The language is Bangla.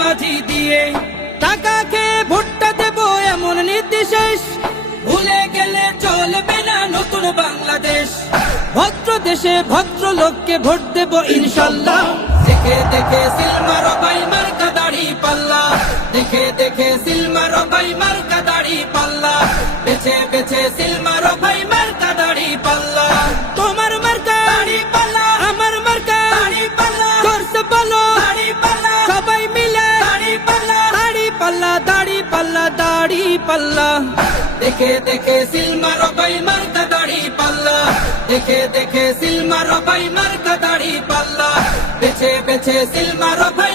বাজি দিয়ে। টাকা খেয়ে ভোটটা দেবো এমন নীতি শেষ, ভুলে গেলে চলবে না নতুন বাংলাদেশ। ভদ্র দেশে ভদ্র লোককে ভোট দেবো ইনশাল্লাহ। দেখে দেখে সিল মারো ভাই মার্কা দাড়ি পাল্লা, দেখে দেখে সিল মারো ভাই মার্কা দাড়ি পাল্লা, বেছে বেছে সিল মারো ভাই মার্কা দাড়ি পাল্লা। তোমার মার্কা দাড়ি পাল্লা, আমার মার্কা দাড়ি পাল্লা, জোরসে বলো দাড়ি পাল্লা, সবাই মিলে দাড়ি পাল্লা, দাড়ি পাল্লা, দাড়ি পাল্লা, দাড়ি পাল্লা। দেখে দেখে সিল মারো ভাই মার্কা দাড়ি পাল্লা, দেখে দেখে সিল মারো ভাই মার্কা দাড়ি পাল্লা, বেছে বেছে সিল মারো ভাই।